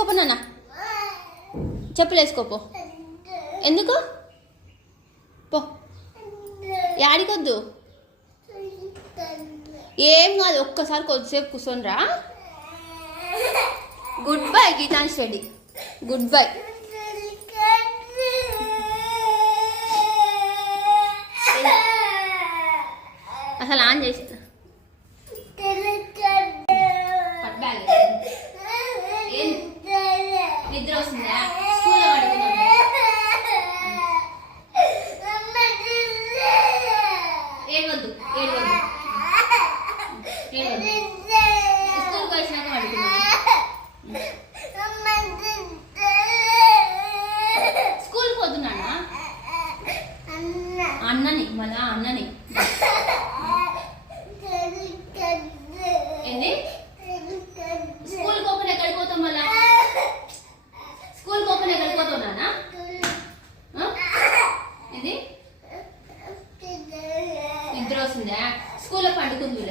వేసుకోపో నాన్న, చెప్పులు వేసుకోపో. ఎందుకు పో, యాడికొద్దు. ఏం కాదు, ఒక్కసారి కొద్దిసేపు కూర్చొని రా. Good bye Geetansh Reddy, good bye. అసలు ఆన్ చేసి నిద్ర వస్తుందా? స్కూల్లో పడుకున్నాం. ఏడవద్దు ఏడవద్దు ఏడవద్దు, స్కూల్కి వచ్చినాక పడుకున్నాం. స్కూల్కి పోతున్నానా? అన్నని మళ్ళా అన్నని ఏంది? స్కూల్కి ఓపెన్ ఎక్కడికి పోతాం మళ్ళా? స్కూల్కి ఓపెన్ ఎక్కడికి పోతున్నానా? ఇది నిద్ర వస్తుందా? స్కూల్లో పండుకుంది.